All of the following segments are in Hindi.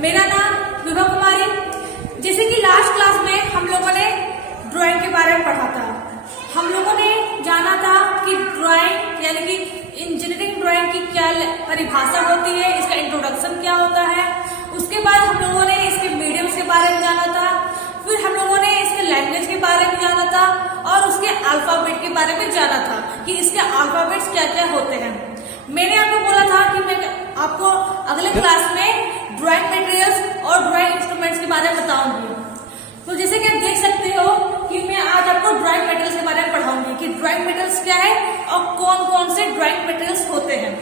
मेरा नाम विभा कुमारी। जैसे कि लास्ट क्लास में हम लोगों ने ड्राइंग के बारे में पढ़ा था। हम लोगों ने जाना था कि ड्राइंग यानी कि इंजीनियरिंग ड्राइंग की क्या परिभाषा होती है, इसका इंट्रोडक्शन क्या होता है। उसके बाद हम लोगों ने इसके मीडियम्स के बारे में जाना था, फिर हम लोगों ने इसके लैंग्वेज के बारे में जाना था और उसके अल्फाबेट के बारे में जाना था कि इसके अल्फाबेट्स क्या क्या होते हैं। मैंने आपको बोला था कि मैं आपको अगले क्लास में ड्राइंग मटेरियल्स और ड्राइंग इंस्ट्रूमेंट्स के बारे में बताऊंगी। तो जैसे कि आप देख सकते हो कि मैं आज आपको ड्राइंग मटेरियल्स के बारे में पढ़ाऊंगी कि ड्राइंग मटेरियल्स क्या है और कौन कौन से ड्राइंग मटेरियल्स होते हैं।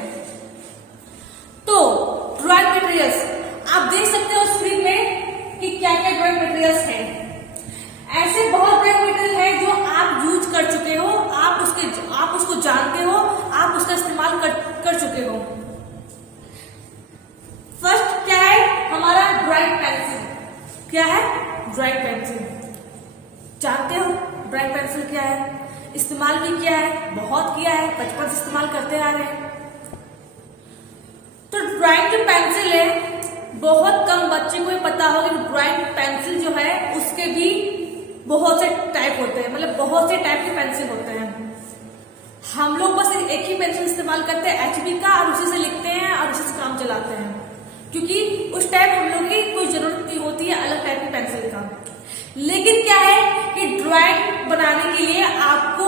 तो ड्राइंग मटेरियल्स आप देख सकते हो स्क्रीन में कि क्या क्या ड्राइंग मटेरियल्स है। ऐसे बहुत ड्राइंग मटेरियल है जो आप यूज कर चुके हो, आप उसको जानते हो, आप उसका इस्तेमाल कर चुके हो। फर्स्ट क्या है हमारा ड्राइंग पेंसिल। क्या है ड्राइंग पेंसिल? जानते हो ड्राइंग पेंसिल क्या है? इस्तेमाल भी किया है, बहुत किया है, बचपन से इस्तेमाल करते आ रहे हैं। तो ड्राइंग जो पेंसिल है बहुत कम बच्चे को पता होगा कि ड्राइंग पेंसिल जो है उसके भी बहुत से टाइप होते हैं, मतलब बहुत से टाइप के पेंसिल होते हैं। हम लोग बस एक ही पेंसिल इस्तेमाल करते हैं HB का, और उसी से लिखते हैं और उसी से काम चलाते हैं, क्योंकि उस टाइप हम लोग की कोई जरूरत नहीं होती है अलग टाइप की पेंसिल का। लेकिन क्या है कि ड्राइंग बनाने के लिए आपको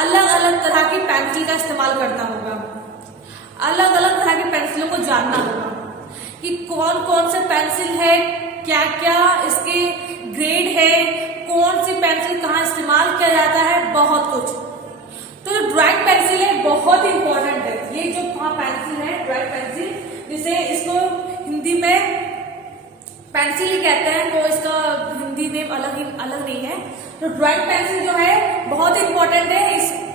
अलग अलग तरह की पेंसिल का इस्तेमाल करना होगा, अलग अलग तरह की पेंसिलों को जानना होगा कि कौन कौन से पेंसिल है, क्या क्या इसके ग्रेड है, कौन सी पेंसिल कहाँ इस्तेमाल किया जाता है, बहुत कुछ। तो जो ड्राइंग पेंसिल है बहुत इंपॉर्टेंट है। ये जो पेंसिल है ड्राइंग पेंसिल, जिसे इसको हिंदी में पेंसिल ही कहते हैं, तो इसका हिंदी नेम अलग नहीं है। तो ड्राइंग पेंसिल जो है बहुत इंपॉर्टेंट है।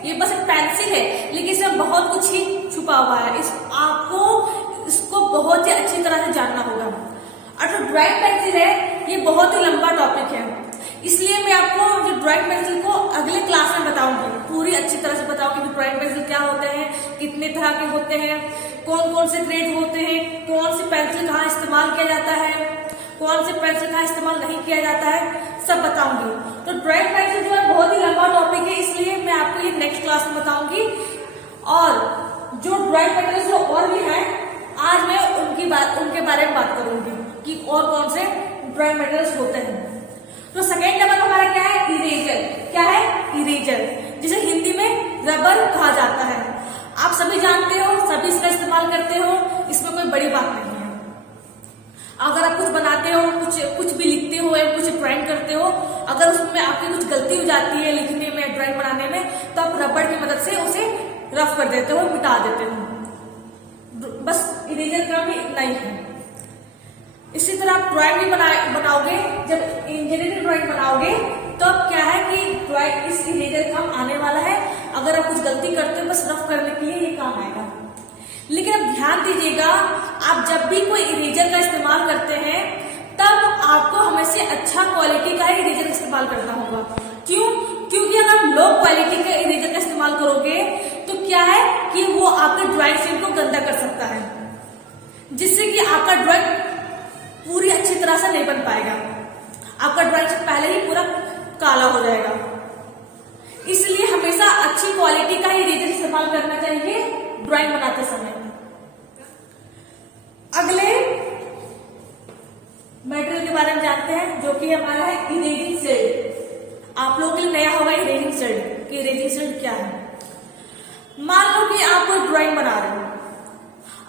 ये बस एक पेंसिल है लेकिन इसमें बहुत कुछ ही छुपा हुआ है। आपको इसको बहुत ही अच्छी तरह से जानना होगा। और जो ड्राइंग पेंसिल है ये बहुत ही लंबा टॉपिक है, इसलिए मैं आपको जो ड्राइंग पेंसिल को अगले क्लास में बताऊंगी, पूरी अच्छी तरह से बताऊंगी कि ड्राइंग पेंसिल क्या होते हैं, कितने तरह के होते हैं, कौन कौन से ग्रेड होते हैं, कौन सी पेंसिल कहाँ इस्तेमाल किया जाता है, कौन से पेंसिल कहाँ इस्तेमाल नहीं किया जाता है, सब बताऊंगी। तो ड्राइंग पेंसिल जो है बहुत ही लंबा टॉपिक है, इसलिए मैं आपको ये नेक्स्ट क्लास में बताऊंगी। और जो ड्राइंग मटेरियल्स जो और भी है आज मैं उनके बारे में बात करूंगी कि और कौन से ड्राइंग मटेरियल्स होते हैं। तो सेकेंड नंबर हमारा क्या है? इरेजर। क्या है? इरेजर, जिसे हिंदी में रबर कहा जाता है। आप सभी जानते हो, सभी इसका इस्तेमाल करते हो, इसमें कोई बड़ी बात नहीं है। अगर आप कुछ बनाते हो, कुछ भी लिखते हो या कुछ ड्राइंग करते हो, अगर उसमें आपकी कुछ गलती हो जाती है लिखने में, ड्राइंग बनाने में, तो आप रबड़ की मदद से उसे रफ कर देते हो, मिटा देते हो। बस इरेजर का भी इतना ही है। इसी तरह आप ड्राइंग भी बनाओगे, जब इंजीनियरिंग ड्राइंग बनाओगे तो अब क्या है कि ड्राइंग इस इरेजर काम आने वाला है। अगर आप कुछ गलती करते हो बस रफ करने के लिए ये काम आएगा। लेकिन अब ध्यान दीजिएगा, आप जब भी कोई इरेजर का इस्तेमाल करते हैं तब आपको हमेशा अच्छा क्वालिटी का इरेजर इस्तेमाल करना होगा। क्यों? क्योंकि अगर आप लो क्वालिटी का इरेजर का इस्तेमाल करोगे तो क्या है कि वो आपके ड्राइंग शीट को गंदा कर सकता है, जिससे कि आपका ड्राइंग पूरी अच्छी तरह से नहीं बन पाएगा। आपका ड्राइंग शीट पहले ही पूरा काला हो जाएगा। इसलिए हमेशा अच्छी क्वालिटी का इरेजर इस्तेमाल करना चाहिए ड्राइंग बनाते समय। अगले मटेरियल के बारे में जानते हैं, जो कि हमारा है इरेजिंग शेड। आप लोगों के लिए नया होगा इरेजिंग शेड कि इरेजिंग शेड क्या है। मान लो कि आप कोई ड्राइंग बना रहे हो,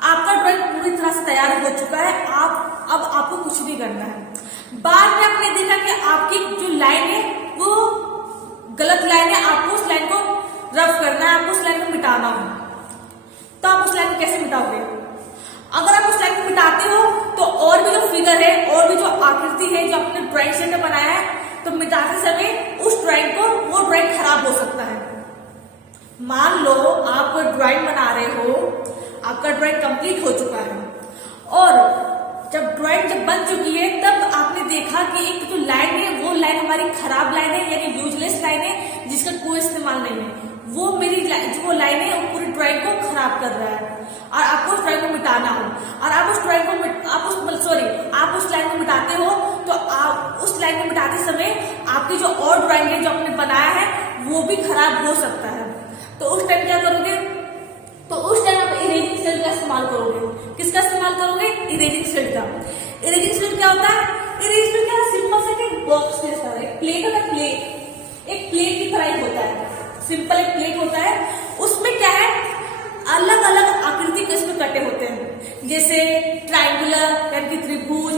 आपका ड्राइंग पूरी तरह से तैयार हो चुका है, अब आपको कुछ नहीं करना है। बाद में आपने देखा कि आपकी जो लाइन है वो गलत लाइन है, आपको उस लाइन को रफ करना है, आपको उस लाइन को मिटाना है। तो आप उस लाइन को कैसे मिटाओगे? अगर आप उस लाइन को मिटाते हो तो और भी जो फिगर है और भी जो आकृति है जो आपने ड्राइंग शीट में बनाया है, तो मिटाते समय उस ड्राइंग को वो ड्राइंग खराब हो सकता है। मान लो आप कोई ड्राइंग बना रहे हो, आपका ड्राइंग कंप्लीट हो चुका है और जब ड्राइंग बन चुकी है तब आपने देखा कि एक जो लाइन है वो लाइन हमारी खराब लाइन है, यानी यूजलेस लाइन है जिसका कोई इस्तेमाल नहीं है। वो मेरी जो लाइन है वो पूरी ड्राइंग को खराब कर रहा है और आपको उस ड्राइंग को मिटाना हो और आप उस ड्राइंग को आप लाइन को मिटाते समय आपकी जो और ड्राइंग है जो आपने बनाया है वो भी खराब हो सकता है। तो उस टाइम क्या करोगे, तो उस टाइम आप इरेजिंग शेड का इस्तेमाल करोगे। किसका इस्तेमाल करोगे? इरेजिंग शेड का। इरेजिंग शेड क्या होता है? इरेजिंग शेड क्या है? सिंपल सा एक बॉक्स के तरह, एक प्लेट होता है, प्लेट एक प्लेट की तरह ही होता है, सिंपल एक प्लेट होता है। उसमें क्या है, अलग अलग आकृति के इसमें कटे होते हैं, जैसे ट्राइंगुलर यानी कि त्रिभुज,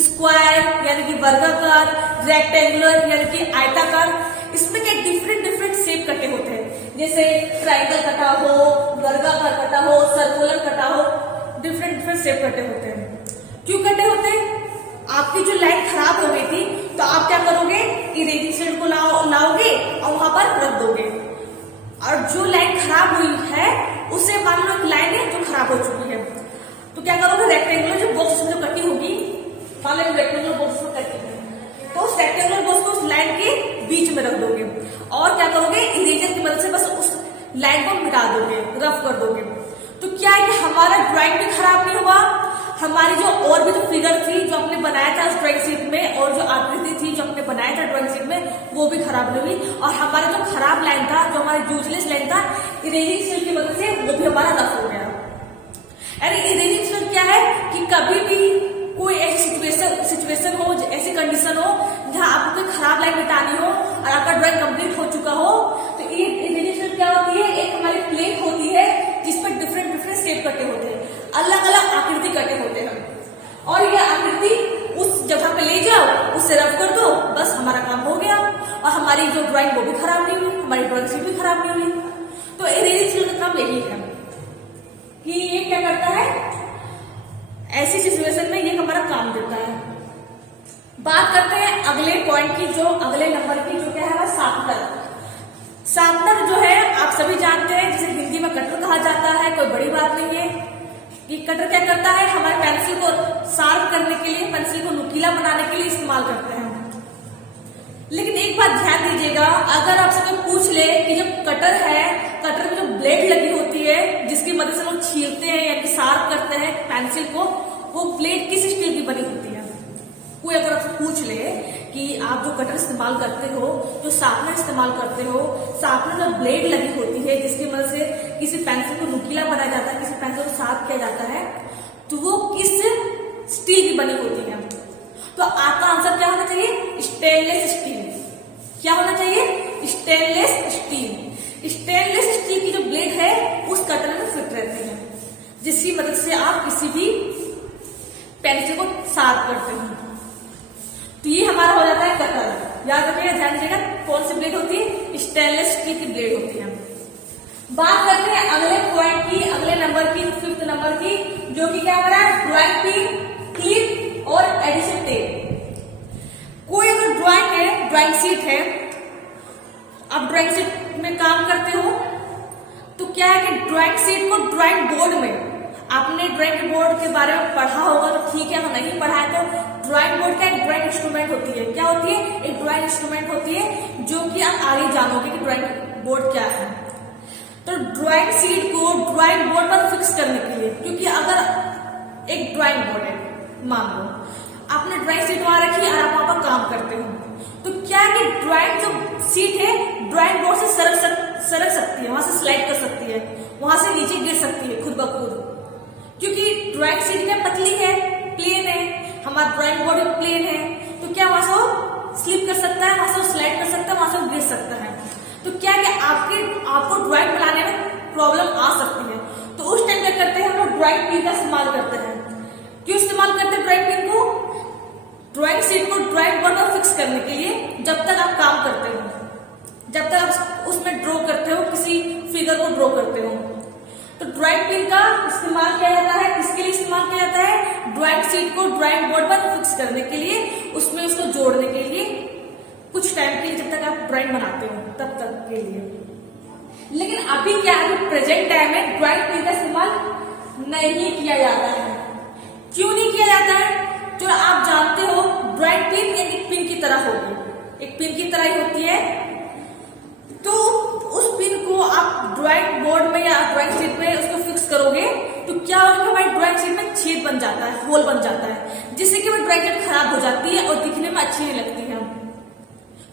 स्क्वायर यानी कि वर्गाकार, रेक्टेंगुलर यानी कि आयताकार। इसमें क्या डिफरेंट डिफरेंट शेप कटे होते हैं, जैसे ट्राइंगल कटा हो, वर्गाकार कटा हो, सर्कुलर कटा हो, डिफरेंट डिफरेंट शेप कटे होते हैं। क्यों कटे होते हैं? आपकी जो लाइन खराब हो गई थी तो आप क्या करोगे, इरेजिंग शेड को लाओगे और वहां पर रख दोगे। और जो लाइन खराब हुई है उसे मान लो एक लाइन है जो खराब हो चुकी है, तो क्या करोगे, रेक्टेंगुलर जो बॉक्स में जो कटी होगी, मान लो रेक्टेंगुलर बॉक्स में कटी है, तो उस रेक्टेंगुलर बॉक्स को उस लाइन के बीच में रख दोगे और क्या करोगे, इरेजर की मदद से बस उस लाइन को मिटा दोगे, रफ कर दोगे। तो क्या है कि हमारा ड्राइंग भी खराब नहीं हुआ, हमारी जो और भी जो फिगर थी जो आपने बनाया था उस ड्राइंग शीट में, और जो आकृति थी जो आपने बनाया था ड्राइंग शीट में, वो भी खराब नहीं हुई। और हमारा जो खराब लाइन था, जो हमारा यूजलेस लाइन था, इरेजिंग शीट की मदद से वो भी हमारा रफ हो गया। यानी इरेजिंग शीट क्या है कि कभी भी कोई ऐसी सिचुएशन हो, ऐसी कंडीशन हो जहां आपको कोई खराब लाइन मिटानी हो और आपका ड्राइंग कंप्लीट हो चुका हो, तो इरेजिंग शीट क्या होती है, एक हमारी प्लेट होती है जिसपर डिफरेंट डिफरेंट शेप कटे होते हैं, अलग अलग आकृति कटे होते हैं, और ये आकृति उस जगह पे ले जाओ, उससे रफ कर दो, बस हमारा काम हो गया और हमारी जो ड्राइंग वो भी खराब नहीं हुई, हमारी ड्राइंग शीट भी खराब नहीं हुई। तो इरेजिंग शीट का काम यही है कि ये क्या करता है, ऐसी सिचुएशन में ये हमारा काम देता है। बात करते हैं अगले पॉइंट की, जो अगले नंबर की, जो क्या है, शार्पनर। शार्पनर जो है आप सभी जानते हैं, जिसे हिंदी में कटर कहा जाता है, कोई बड़ी बात नहीं है। ये कटर क्या करता है, हमारे पेंसिल को शार्प करने के लिए, पेंसिल को नुकीला बनाने के लिए इस्तेमाल करते हैं। लेकिन एक बात ध्यान दीजिएगा, अगर आपसे कोई पूछ ले कि जब कटर है, कटर में जो ब्लेड लगी होती है जिसकी मदद से लोग छीलते हैं या शार्प करते हैं पेंसिल को, वो ब्लेड किस स्टील की बनी होती है? कोई अगर आपसे पूछ ले कि आप जो कटर इस्तेमाल करते हो, जो शार्पनर इस्तेमाल करते हो, शार्पनर में ब्लेड लगी होती है जिसकी मदद से किसी पेंसिल को नुकीला बनाया जाता है, किसी पेंसिल को शार्प किया जाता है, तो वो किस स्टील की बनी होती है? तो आपका आंसर क्या होना चाहिए? Stainless steel. क्या होना चाहिए? Stainless steel. स्टेनलेस स्टील की जो ब्लेड है उस कटर में फिट रहती है, जिसकी मदद से आप किसी भी पेंसिल को शार्प करते हो। तो ये हमारा हो जाता है कटर। याद रखिएगा, ध्यान दीजिएगा, कौन सी ब्लेड होती है? स्टेनलेस स्टील की ब्लेड होती है। बात करते हैं अगले पॉइंट की, अगले नंबर की, 5th नंबर की, जो कि क्या हो रहा है, ड्राइंग पिन, क्लिप और एडिशन टेप। कोई अगर ड्राइंग है, ड्राइंग शीट है, आप ड्राइंग शीट में काम करते हो, तो क्या है कि ड्राइंग शीट को ड्राइंग बोर्ड में, आपने ड्राइंग बोर्ड के बारे में पढ़ा होगा तो ठीक है, अगर नहीं पढ़ा है तो ड्राइंग बोर्ड का एक ड्राइंग इंस्ट्रूमेंट होती है। क्या होती है? एक ड्राइंग इंस्ट्रूमेंट होती है, जो कि आप आगे जानोगे कि ड्राइंग बोर्ड क्या है। तो ड्राइंग शीट को ड्राइंग बोर्ड पर फिक्स करने के लिए, क्योंकि अगर एक ड्राइंग बोर्ड है, मान लो आपने ड्राइंग शीट वहां रखी और आप वहां पर काम करते हो, तो क्या है कि ड्राइंग जो शीट है ड्राइंग बोर्ड से सरक सकती है, वहां से स्लाइड कर सकती है, वहां से नीचे गिर सकती है खुद ब खुद, क्योंकि ड्राइंग शीट क्या पतली है, प्लेन है, हमारा ड्राइंग बोर्ड भी प्लेन है, तो क्या वहां से वो स्लिप कर सकता है, वहां से वो स्लाइड कर सकता है, वहां से वो गिर सकता है। तो क्या है कि आपको ड्राइंग बनाने में प्रॉब्लम आ सकती है। तो उस टाइम क्या करते हैं, हम लोग ड्राइंग पिन का इस्तेमाल करते हैं। क्यों इस्तेमाल करते हैं ड्राइंग पिन को? ड्राइंग शीट को ड्राइंग बोर्ड पर फिक्स करने के लिए, जब तक आप काम करते हो, जब तक आप उसमें ड्रॉ करते हो, किसी फिगर को ड्रॉ करते हो, तो ड्राइंग पिन का इस्तेमाल किया जाता है। किसके लिए इस्तेमाल किया जाता है? ड्राइंग शीट को ड्राइंग बोर्ड पर फिक्स करने के लिए, उसमें उसको जोड़ने के लिए, कुछ टाइम के लिए, जब तक आप ड्राइंग बनाते हो तब तक के लिए। लेकिन अभी क्या है, प्रेजेंट टाइम में ड्राइंग पिन का इस्तेमाल नहीं किया जाता है। क्यों नहीं किया जाता है? जो आप जानते हो, ड्राइंग पिन एक पिन की तरह होगी, एक पिन की तरह ही होती है। तो उस पिन को आप ड्राइंग बोर्ड में या ड्राइंग शीट में उसको फिक्स करोगे तो क्या होगा, हमारी ड्राइंग शीट में छेद बन जाता है, होल बन जाता है, जिससे कि वो ड्राइंग शीट खराब हो जाती है और दिखने में अच्छी नहीं लगती है।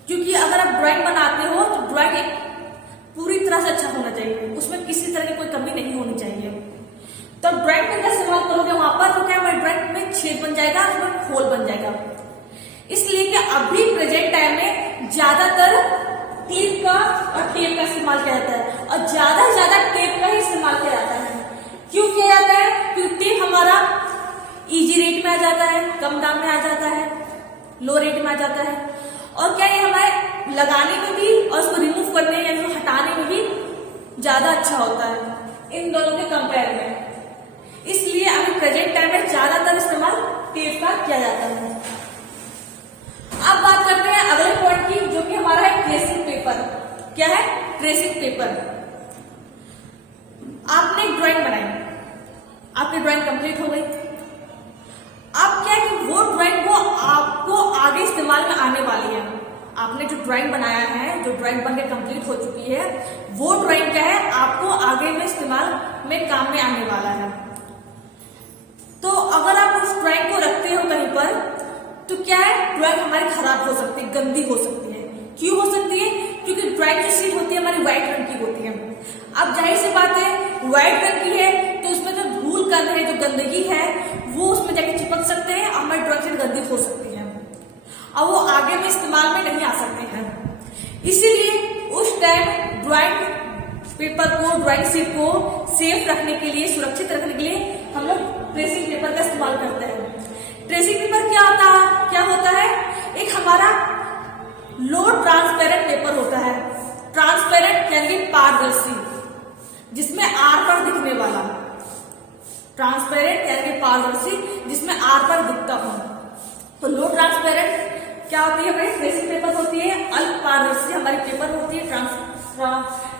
क्योंकि अगर आप ड्राइंग बनाते हो तो ड्राइंग एक पूरी तरह से अच्छा होना चाहिए, उसमें किसी तरह की कोई कमी नहीं होनी चाहिए। तो ड्राइंग पेन का इस्तेमाल करोगे वहां पर तो क्या हमारी ड्राइंग में छेद बन जाएगा, उसमें होल बन जाएगा। इसलिए कि अभी प्रेजेंट टाइम में ज्यादातर क्लिप का और टेप का इस्तेमाल किया जाता है और ज्यादा से ज्यादा टेप का ही इस्तेमाल किया जाता है। क्यों किया जाता है? क्योंकि टेप हमारा इजी रेट में आ जाता है, कम दाम में आ जाता है, लो रेट में आ जाता है, और क्या ये हमारे लगाने में भी और उसको रिमूव करने या उसको हटाने में भी ज्यादा अच्छा होता है इन दोनों के कंपेयर में। इसलिए अभी प्रेजेंट टाइम में ज्यादातर इस्तेमाल टेप का किया जाता है। अब बात करते हैं अगले पॉइंट की, जो कि हमारा है ट्रेसिंग पेपर। क्या है? Tracing paper. आपने एक ड्राइंग बनाई, आपकी ड्राइंग कंप्लीट हो गई। अब क्या है कि वो ड्राइंग को आपको आगे इस्तेमाल में आने वाली है। आपने जो ड्राइंग बनाया है, जो ड्राइंग बनके कंप्लीट हो चुकी है, वो ड्राइंग क्या है, आपको आगे में इस्तेमाल में काम में आने वाला है। तो अगर आप उस ड्राइंग को रखते हो कहीं पर, तो क्या है, ड्राइंग हमारी खराब हो सकती है, गंदी हो सकती है। क्यों हो सकती है? क्योंकि ड्राइंग की शीट होती है हमारी व्हाइट रंग की होती है। अब जाहिर सी बात है, व्हाइट रंग की है तो उसमें जो धूल कण है, जो गंदगी है, वो उसमें जाके चिपक सकते हैं और हमारी ड्राइंग शीट गंदी हो सकती है और वो आगे में इस्तेमाल में नहीं आ सकते हैं। इसीलिए उस टाइम ड्राइंग पेपर को, ड्राइंग शीट को सेफ रखने के लिए, सुरक्षित रखने के लिए हम लोग ट्रेसिंग पेपर का इस्तेमाल करते हैं। ट्रेसिंग पेपर क्या होता है? एक हमारा लो ट्रांसपेरेंट पेपर होता है। ट्रांसपेरेंट यानी पारदर्शी, जिसमें आर पर दिखने वाला। ट्रांसपेरेंट यानी पारदर्शी, जिसमें आर पर दिखता हो। तो लो ट्रांसपेरेंट क्या होती है? हमारी ट्रेसिंग पेपर होती है। अल्प पारदर्शी हमारी पेपर होती है,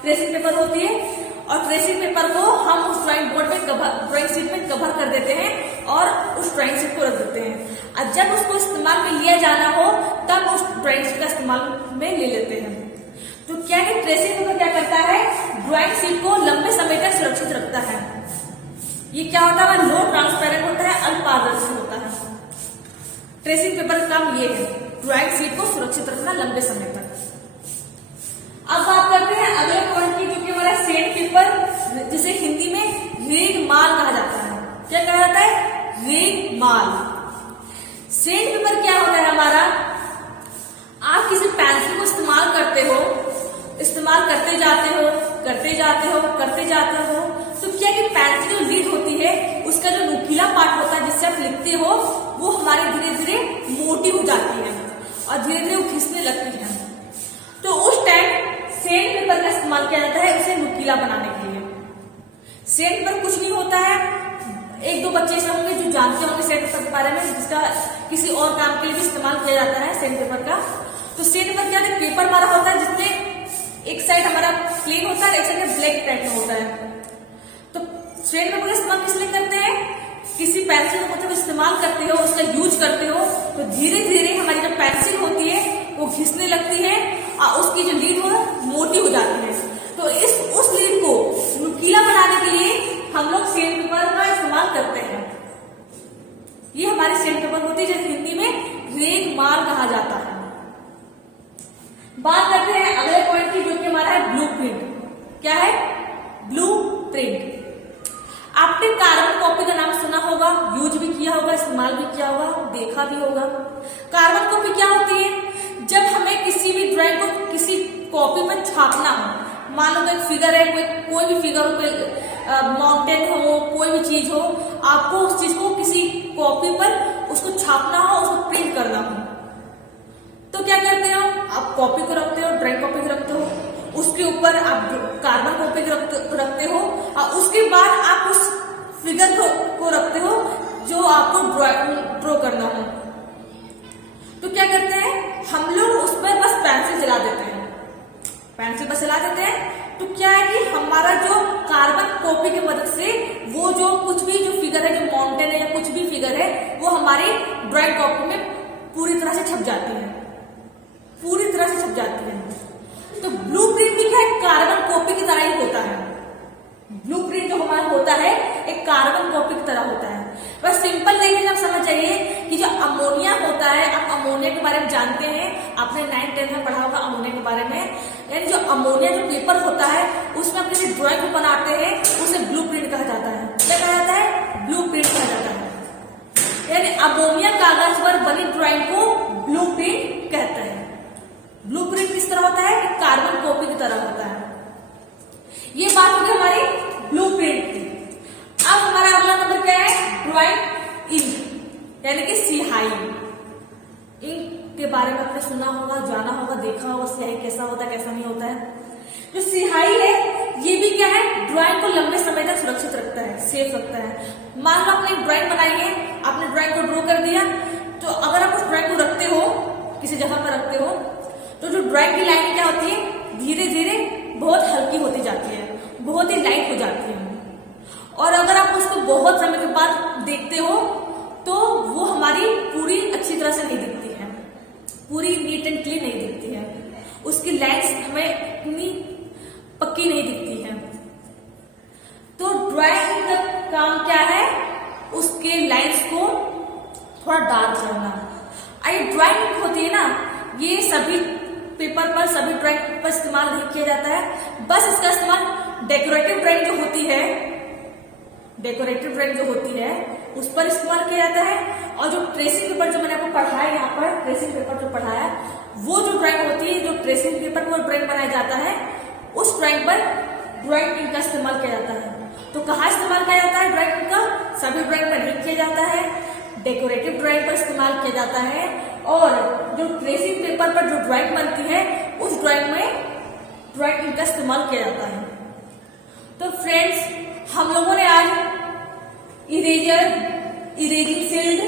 ट्रेसिंग पेपर होती है। और ट्रेसिंग पेपर को हम उस ड्राइंग बोर्ड में ड्राइंग शीट में कवर कर देते हैं और उस ड्राइंग शीट को रख देते हैं। और जब उसको इस्तेमाल में लिया जाना हो तब उस ड्राइंग शीट का इस्तेमाल में ले लेते हैं। तो क्या है, ट्रेसिंग पेपर क्या करता है, ड्राइंग शीट को लंबे समय तक सुरक्षित रखता है। ये क्या होता है, लो ट्रांसपेरेंट होता है, अल्प पारदर्शी होता है। ट्रेसिंग पेपर का काम ये है, ड्राइंग शीट को सुरक्षित रखना लंबे समय तक। अब बात करते हैं अगले पॉइंट की, जो कि हमारा सैंड पेपर, जिसे हिंदी में रेगमाल कहा जाता है। क्या कहा जाता है? रेगमाल। सैंड पेपर क्या होता है हमारा? आप किसी पेंसिल को इस्तेमाल करते हो, इस्तेमाल करते जाते हो, तो क्या कि पेंसिल जो लीड होती है, उसका जो नुकीला पार्ट होता है जिससे आप लिखते हो, वो हमारी धीरे धीरे मोटी हो जाती है और धीरे धीरे वो खिसने लगती है। तो उस टाइम सैंड पेपर का इस्तेमाल किया जाता है उसे नुकीला बनाने के लिए। सैंड पेपर कुछ नहीं होता है, एक दो बच्चे ऐसे होंगे जो जानते होंगे सैंड पेपर के बारे में, जिसका किसी और काम के लिए भी इस्तेमाल किया जाता है सैंड पेपर का। तो सैंड पेपर क्या है, पेपर हमारा होता है जिसमें एक साइड हमारा प्लेन होता है, एक साइड में ब्लैक टाइप होता है। तो सैंड पेपर का इस्तेमाल किस लिए करते हैं? किसी पेंसिल को मतलब इस्तेमाल करते हो, उसका यूज करते हो, तो धीरे धीरे हमारी जो पेंसिल होती है वो घिसने लगती है और उसकी जो लीड हो मोटी हो जाती है। तो उस लीड को नुकीला बनाने के लिए हम लोग सैंड पेपर का इस्तेमाल करते हैं। ये हमारी सैंड पेपर होती है, जिसे हिंदी में रेगमाल कहा जाता है। बात करते हैं अगले पॉइंट की, जो कि हमारा है ब्लूप्रिंट। क्या है? ब्लूप्रिंट। आपने कार्बन कॉपी का नाम सुना होगा, यूज भी किया होगा, इस्तेमाल भी किया होगा, देखा भी होगा। कार्बन कॉपी क्या होती है? जब हमें किसी भी ड्राइंग को किसी कॉपी पर छापना हो, मान लो एक फिगर है, कोई भी फिगर हो, कोई माउंटेन हो, कोई भी चीज हो, आपको उस चीज को किसी कॉपी पर उसको छापना हो, उसको प्रिंट करना हो, तो क्या करते हो? आप कॉपी को रखते हो, ड्राइंग कॉपी को रखते हो, उसके ऊपर आप कार्बन कॉपी रखते हो और उसके बाद आप उस फिगर को रखते हो जो आपको ड्रॉ करना हो। तो क्या करते हैं हम लोग, उस पर बस पेंसिल चला देते हैं, पेंसिल बस चला देते हैं। तो क्या है कि हमारा जो कार्बन कॉपी की मदद से वो जो कुछ भी जो फिगर है, जो माउंटेन है या कुछ भी फिगर है, वो हमारी ड्राइंग कॉपी में पूरी तरह से छप जाती है, पूरी तरह से छप जाती है। तो ब्लूप्रिंट भी क्या है, कार्बन कॉपी की तरह ही होता है। ब्लूप्रिंट जो हमारा होता है एक कार्बन कॉपी की तरह होता है। बस सिंपल लैंग्वेज आप समझ जाइए कि जो अमोनिया होता है, आप अमोनिया के बारे में जानते हैं, आपने 9th-10th में पढ़ा होगा अमोनिया के बारे में। यानी जो अमोनिया जो पेपर होता है उसमें अपनी ड्राइंग को बनाते हैं, उसे ब्लूप्रिंट कहा जाता है। क्या कहा जाता है? ब्लूप्रिंट कहा जाता है। यानी अमोनिया कागज पर बनी ड्राइंग को ब्लूप्रिंट कहते हैं। ब्लूप्रिंट किस तरह होता है? कार्बन कॉपी की तरह होता है। ये बात होगी हमारी ब्लूप्रिंट की। अब हमारा अगला नंबर क्या है? ड्राइंग इंक, यानी कि स्याही। इंक के बारे में आपने सुना होगा, जाना होगा, देखा होगा स्याही कैसा होता है, कैसा नहीं होता है। जो स्याही है ये भी क्या है? ड्राइंग को लंबे समय तक सुरक्षित रखता है, सेफ रखता है। मान लो आपने एक ड्राइंग बनाई है, आपने ड्राइंग को ड्रॉ कर दिया, तो अगर आप उस ड्राइंग को रखते हो, किसी जगह पर रखते हो, तो जो ड्राइंग की लाइन क्या होती है? धीरे धीरे बहुत हल्की होती जाती है, बहुत ही लाइट हो जाती है। और अगर आप उसको बहुत समय के बाद देखते हो तो वो हमारी पूरी अच्छी तरह से नहीं दिखती है, पूरी नीट एंड क्लीन नहीं दिखती है, उसकी लाइन्स हमें इतनी पक्की नहीं दिखती है। तो ड्राइंग का काम क्या है? उसके लाइन्स को थोड़ा डार्क करना। ये ड्राइंग होती है ना, ये सभी पेपर पर, सभी ड्राइंग पर इस्तेमाल नहीं किया जाता है। बस इसका इस्तेमाल डेकोरेटिव ड्राइंग जो होती है, डेकोरेटिव ड्राइंग जो होती है उस पर इस्तेमाल किया जाता है। और जो ट्रेसिंग पेपर जो मैंने आपको पढ़ाया, यहाँ पर ट्रेसिंग पेपर जो पढ़ाया, वो जो ड्राइंग होती है, जो ट्रेसिंग पेपर पर ड्राइंग बनाया जाता है, उस ड्राइंग पर ड्राइंग इंक का इस्तेमाल किया जाता है। तो कहाँ इस्तेमाल किया जाता है ड्राइंग इंक का? सभी ड्राइंग पर नहीं किया जाता है, डेकोरेटिव ड्राइंग पर इस्तेमाल किया जाता है। और जो ट्रेसिंग पेपर पर जो ड्राइंग बनती है उस ड्राइंग में ड्राइंग इंक का इस्तेमाल किया जाता है। तो फ्रेंड्स, हम लोगों ने आज eraser, erasing shield,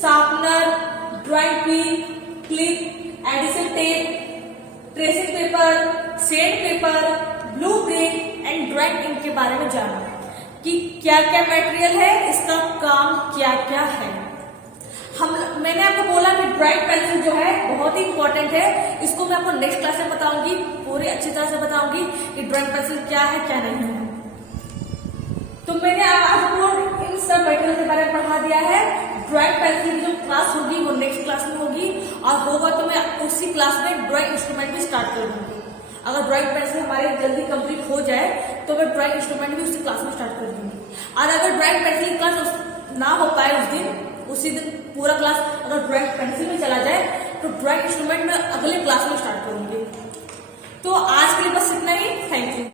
sharpener, drawing pin, clip, addition tape, tracing paper, sand paper, blueprint and drawing ink के बारे में जाना कि क्या क्या मटेरियल है, इसका काम क्या क्या है। मैंने आपको बोला कि ड्राइंग पेंसिल जो है बहुत ही इंपॉर्टेंट है। इसको मैं आपको नेक्स्ट क्लास में बताऊंगी, पूरी अच्छी तरह से बताऊंगी कि ड्राइंग पेंसिल क्या है क्या नहीं है। तो मैंने आपको इन सब मटेरियल के बारे में पढ़ा दिया है। ड्राइंग पेंसिल की जो क्लास होगी वो नेक्स्ट क्लास में होगी, और होगा तो मैं उसी क्लास में ड्राइंग इंस्ट्रूमेंट भी स्टार्ट कर दूंगी। अगर ड्राइंग पेंसिल हमारी जल्दी कंप्लीट हो जाए तो मैं ड्राइंग इंस्ट्रूमेंट भी उसी क्लास में स्टार्ट कर दूंगी। और अगर ड्राइंग पेंसिल की क्लास ना हो पाए उस दिन, उसी दिन पूरा क्लास अगर ड्राइंग पेंसिल में चला जाए तो ड्राइंग इंस्ट्रूमेंट में अगले क्लास में स्टार्ट करूंगी। तो आज के लिए बस इतना ही। Thank you.